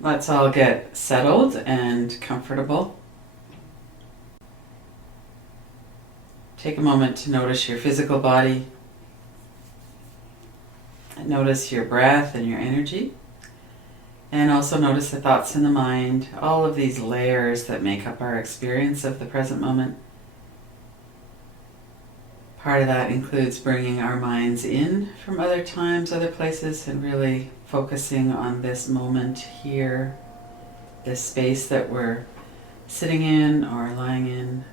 Let's all get settled and comfortable. Take a moment to notice your physical body. Notice your breath and your energy. And also notice the thoughts in the mind, all of these layers that make up our experience of the present moment. Part of that includes bringing our minds in from other times, other places, and really focusing on this moment here, this space that we're sitting in or lying in,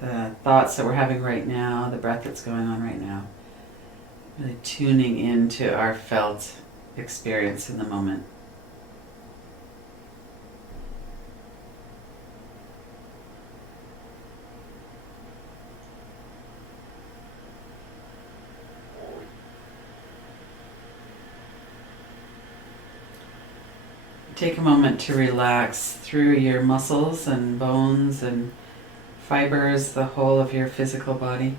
the thoughts that we're having right now, the breath that's going on right now. Really tuning into our felt experience in the moment. Take a moment to relax through your muscles and bones and fibers, the whole of your physical body.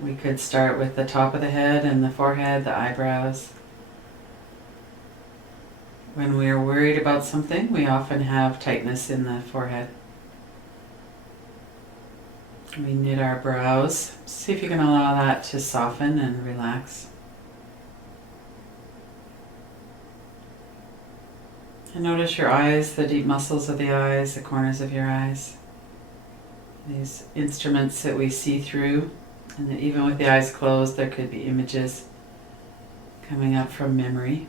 We could start with the top of the head and the forehead, the eyebrows. When we are worried about something, we often have tightness in the forehead. We knit our brows. See if you can allow that to soften and relax. And notice your eyes, the deep muscles of the eyes, the corners of your eyes. These instruments that we see through, and that even with the eyes closed, there could be images coming up from memory.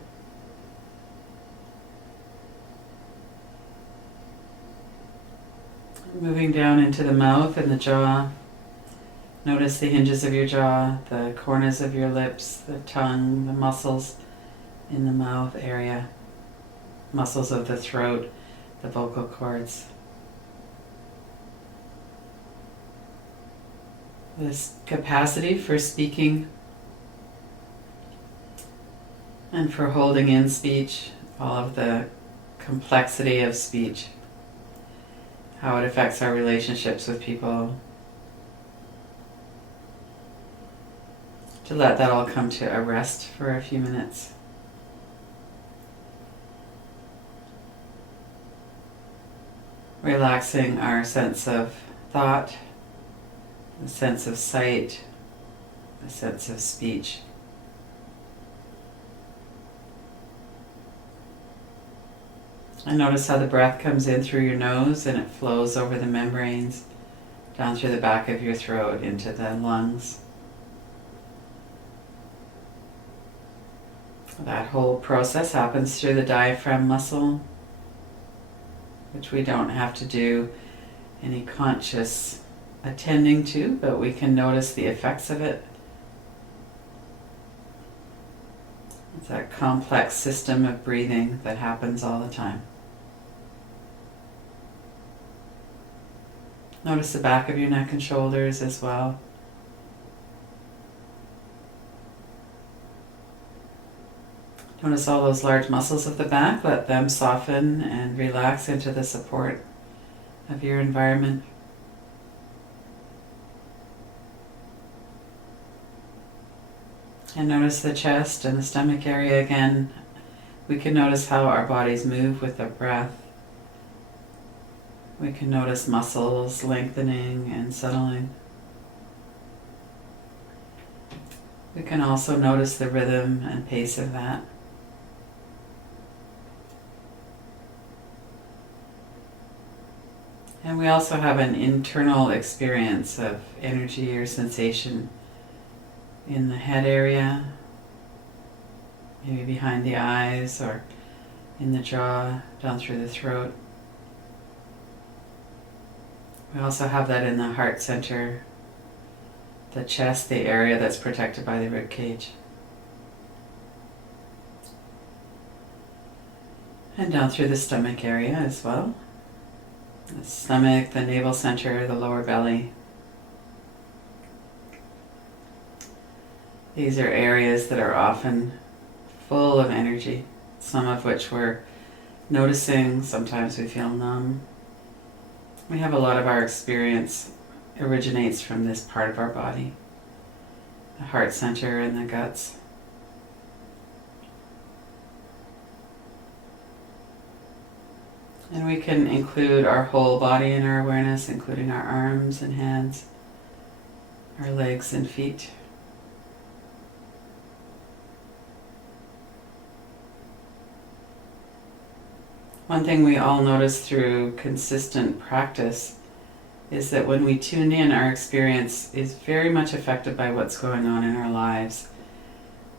Moving down into the mouth and the jaw. Notice the hinges of your jaw, the corners of your lips, the tongue, the muscles in the mouth area. Muscles of the throat, the vocal cords. This capacity for speaking and for holding in speech, all of the complexity of speech, how it affects our relationships with people. To let that all come to a rest for a few minutes. Relaxing our sense of thought, the sense of sight, the sense of speech. And notice how the breath comes in through your nose and it flows over the membranes, down through the back of your throat into the lungs. That whole process happens through the diaphragm muscle, which we don't have to do any conscious attending to, but we can notice the effects of it. It's that complex system of breathing that happens all the time. Notice the back of your neck and shoulders as well. Notice all those large muscles of the back. Let them soften and relax into the support of your environment. And notice the chest and the stomach area again. We can notice how our bodies move with the breath. We can notice muscles lengthening and settling. We can also notice the rhythm and pace of that. And we also have an internal experience of energy or sensation in the head area, maybe behind the eyes or in the jaw, down through the throat. We also have that in the heart center, the chest, the area that's protected by the rib cage. And down through the stomach area as well. The stomach, the navel center, the lower belly. These are areas that are often full of energy, some of which we're noticing. Sometimes we feel numb. We have a lot of our experience originates from this part of our body, the heart center and the guts. And we can include our whole body in our awareness, including our arms and hands, our legs and feet. One thing we all notice through consistent practice is that when we tune in, our experience is very much affected by what's going on in our lives.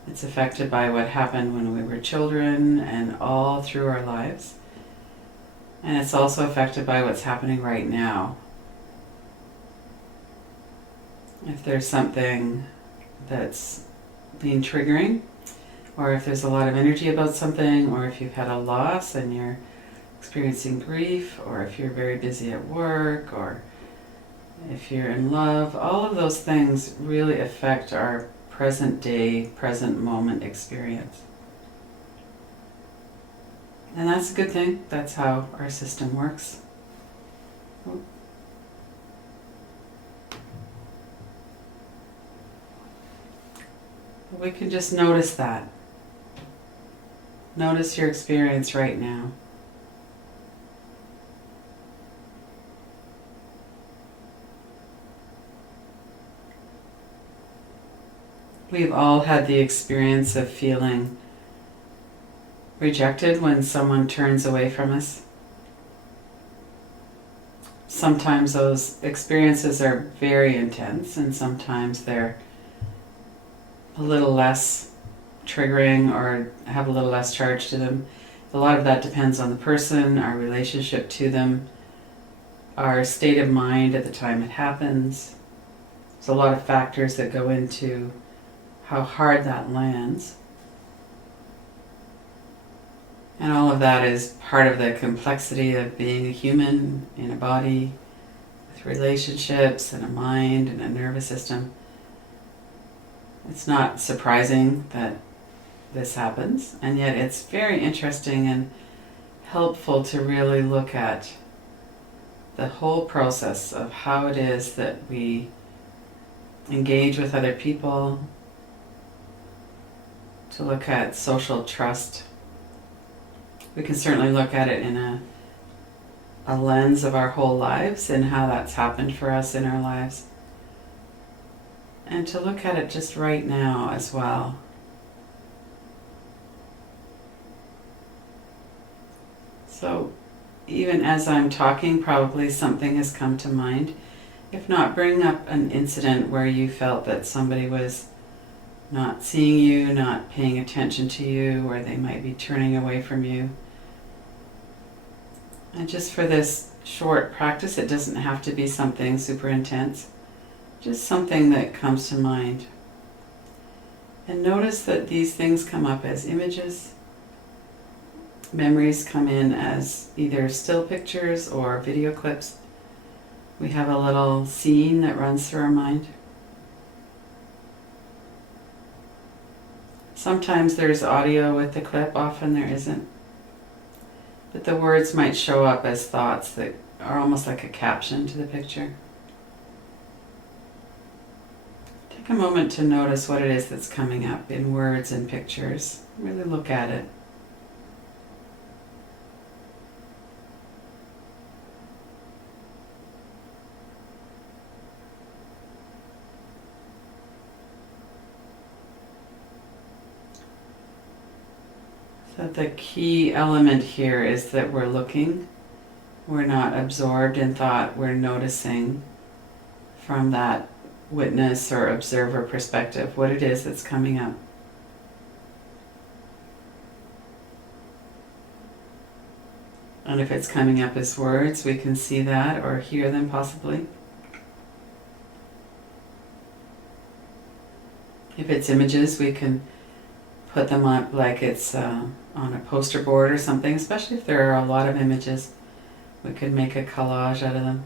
It's affected by what happened when we were children and all through our lives. And it's also affected by what's happening right now. If there's something that's been triggering, or if there's a lot of energy about something, or if you've had a loss and you're experiencing grief, or if you're very busy at work, or if you're in love, all of those things really affect our present day, present moment experience. And that's a good thing. That's how our system works. We can just notice that. Notice your experience right now. We've all had the experience of feeling rejected when someone turns away from us. Sometimes those experiences are very intense, and sometimes they're a little less triggering or have a little less charge to them. A lot of that depends on the person, our relationship to them, our state of mind at the time it happens. There's a lot of factors that go into how hard that lands. And all of that is part of the complexity of being a human in a body, with relationships and a mind and a nervous system. It's not surprising that this happens, and yet it's very interesting and helpful to really look at the whole process of how it is that we engage with other people, to look at social trust. We can certainly look at it in a lens of our whole lives and how that's happened for us in our lives. And to look at it just right now as well. So even as I'm talking, probably something has come to mind. If not, bring up an incident where you felt that somebody was not seeing you, not paying attention to you, or they might be turning away from you. And just for this short practice, it doesn't have to be something super intense, just something that comes to mind. And notice that these things come up as images. Memories come in as either still pictures or video clips. We have a little scene that runs through our mind. Sometimes there's audio with the clip, often there isn't. But the words might show up as thoughts that are almost like a caption to the picture. Take a moment to notice what it is that's coming up in words and pictures. Really look at it. So the key element here is that we're looking. We're not absorbed in thought. We're noticing from that witness or observer perspective what it is that's coming up. And if it's coming up as words, we can see that or hear them possibly. If it's images, we can put them up like it's on a poster board or something, especially if there are a lot of images. We could make a collage out of them.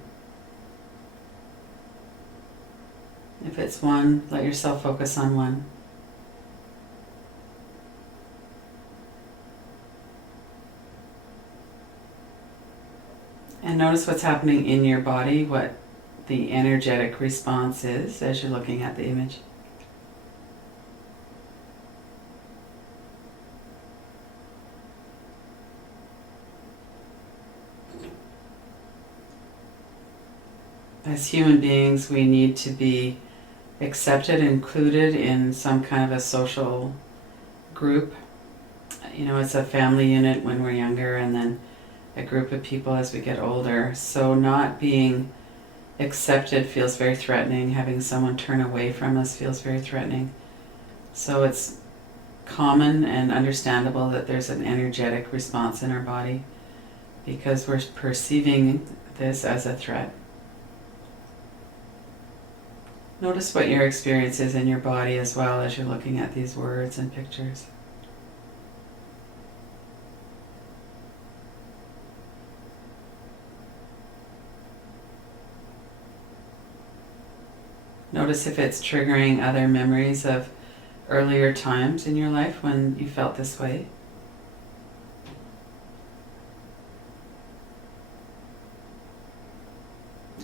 If it's one, let yourself focus on one. And notice what's happening in your body, what the energetic response is as you're looking at the image. as human beings, we need to be accepted, included in some kind of a social group. You know, it's a family unit when we're younger, and then a group of people as we get older. So not being accepted feels very threatening. Having someone turn away from us feels very threatening. So it's common and understandable that there's an energetic response in our body because we're perceiving this as a threat. Notice what your experience is in your body as well as you're looking at these words and pictures. Notice if it's triggering other memories of earlier times in your life when you felt this way.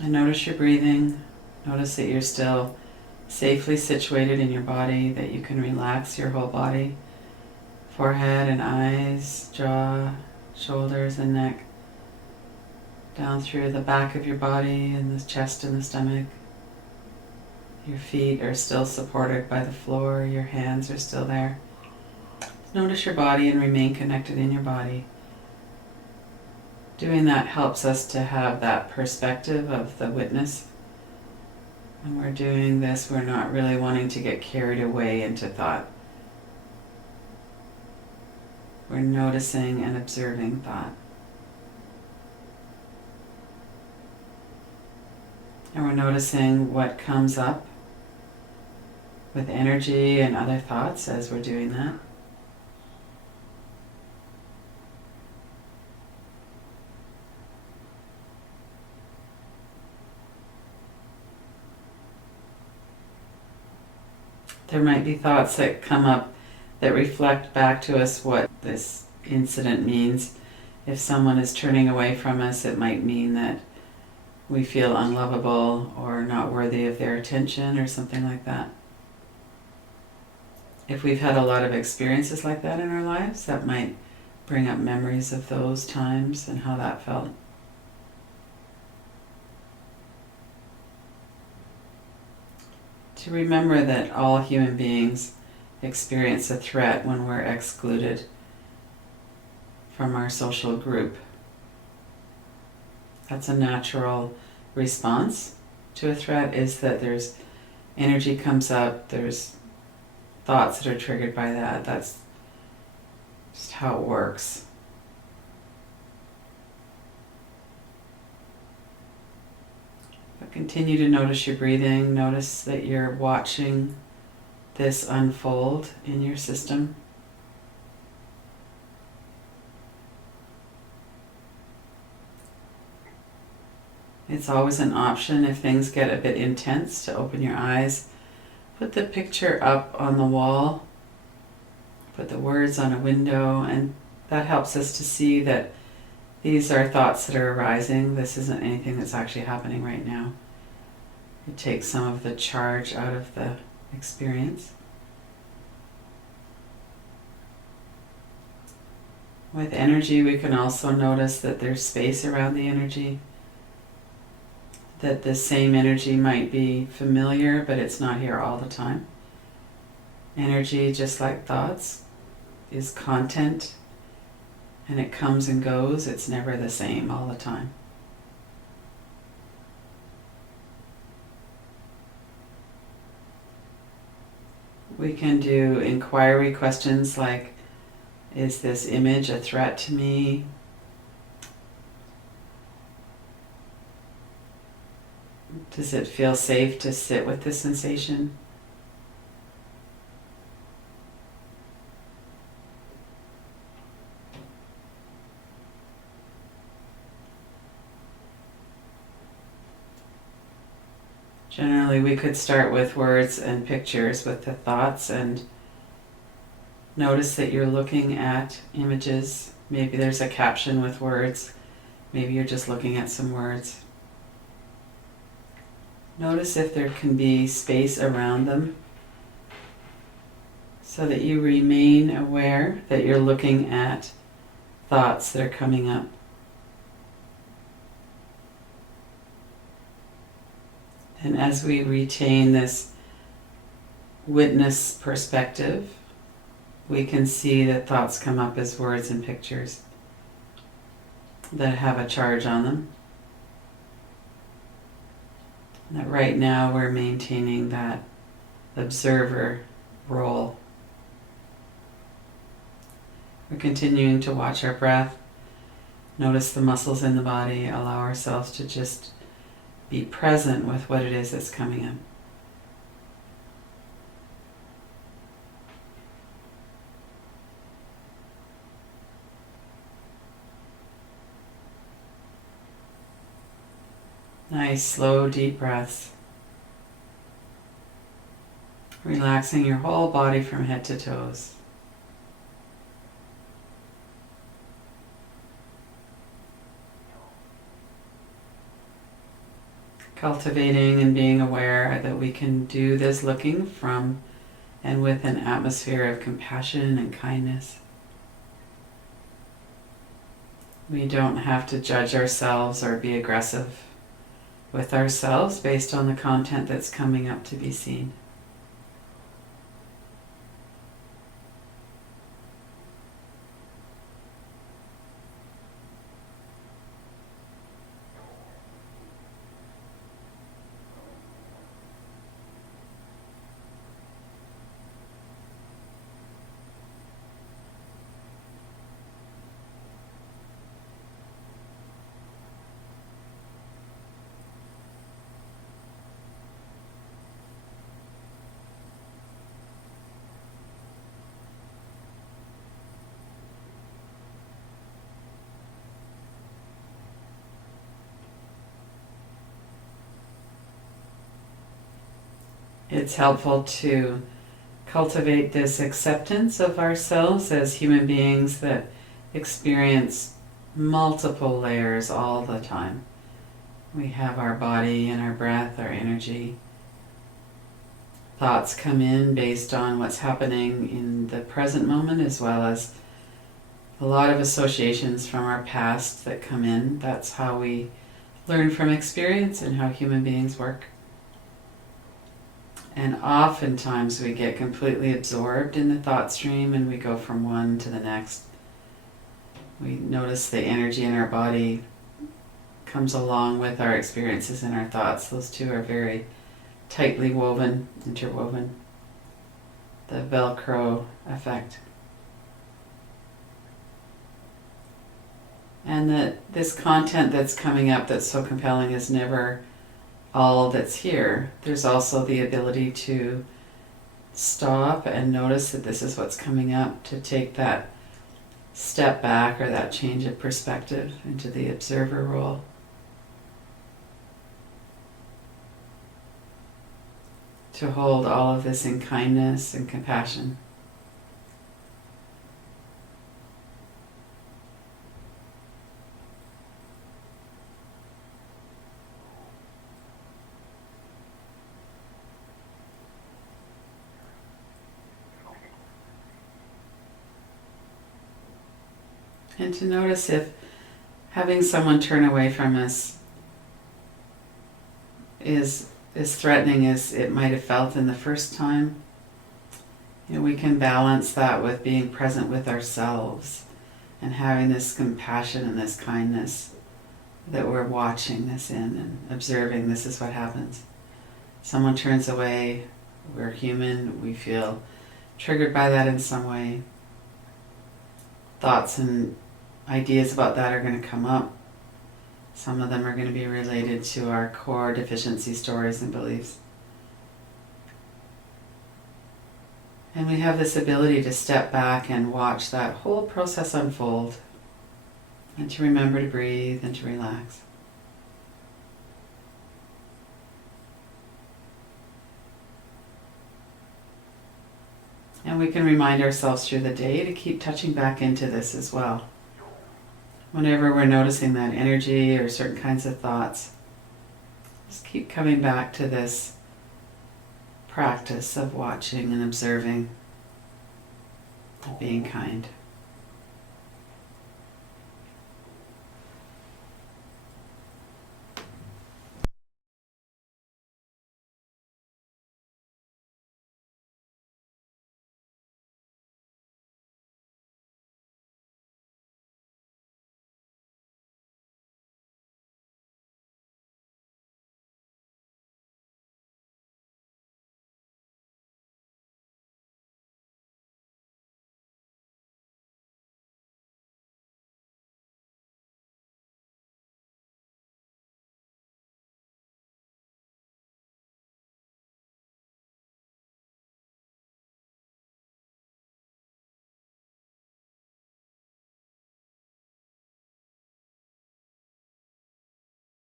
And notice your breathing. Notice that you're still safely situated in your body, that you can relax your whole body. Forehead and eyes, jaw, shoulders and neck. Down through the back of your body and the chest and the stomach. Your feet are still supported by the floor. Your hands are still there. Notice your body and remain connected in your body. Doing that helps us to have that perspective of the witness. When we're doing this, we're not really wanting to get carried away into thought. We're noticing and observing thought. And we're noticing what comes up with energy and other thoughts as we're doing that. There might be thoughts that come up that reflect back to us what this incident means. If someone is turning away from us, it might mean that we feel unlovable or not worthy of their attention or something like that. If we've had a lot of experiences like that in our lives, that might bring up memories of those times and how that felt. To remember that all human beings experience a threat when we're excluded from our social group. That's a natural response to a threat, is that there's energy comes up, there's thoughts that are triggered by that. That's just how it works. But continue to notice your breathing. Notice that you're watching this unfold in your system. It's always an option if things get a bit intense to open your eyes. Put the picture up on the wall, put the words on a window, and that helps us to see that these are thoughts that are arising. This isn't anything that's actually happening right now. It takes some of the charge out of the experience. With energy, we can also notice that there's space around the energy. That the same energy might be familiar, but it's not here all the time. Energy, just like thoughts, is content, and it comes and goes. It's never the same all the time. We can do inquiry questions like, is this image a threat to me? Does it feel safe to sit with this sensation? Generally, we could start with words and pictures with the thoughts and notice that you're looking at images. Maybe there's a caption with words. Maybe you're just looking at some words. Notice if there can be space around them so that you remain aware that you're looking at thoughts that are coming up. And as we retain this witness perspective, we can see that thoughts come up as words and pictures that have a charge on them. And that right now we're maintaining that observer role. We're continuing to watch our breath, notice the muscles in the body, allow ourselves to just be present with what it is that's coming up. Nice, slow, deep breaths. Relaxing your whole body from head to toes. Cultivating and being aware that we can do this looking from and with an atmosphere of compassion and kindness. We don't have to judge ourselves or be aggressive with ourselves based on the content that's coming up to be seen. It's helpful to cultivate this acceptance of ourselves as human beings that experience multiple layers all the time. We have our body and our breath, our energy. Thoughts come in based on what's happening in the present moment, as well as a lot of associations from our past that come in. That's how we learn from experience and how human beings work. And oftentimes we get completely absorbed in the thought stream and we go from one to the next. We notice the energy in our body comes along with our experiences and our thoughts. Those two are very tightly woven, interwoven. The Velcro effect. And that this content that's coming up that's so compelling is never all that's here. There's also the ability to stop and notice that this is what's coming up, to take that step back or that change of perspective into the observer role. To hold all of this in kindness and compassion. And to notice if having someone turn away from us is as threatening as it might have felt in the first time. You know, we can balance that with being present with ourselves and having this compassion and this kindness that we're watching this in and observing this is what happens. Someone turns away, we're human, we feel triggered by that in some way. Thoughts and ideas about that are going to come up. Some of them are going to be related to our core deficiency stories and beliefs. And we have this ability to step back and watch that whole process unfold and to remember to breathe and to relax. And we can remind ourselves through the day to keep touching back into this as well. Whenever we're noticing that energy or certain kinds of thoughts, just keep coming back to this practice of watching and observing and being kind.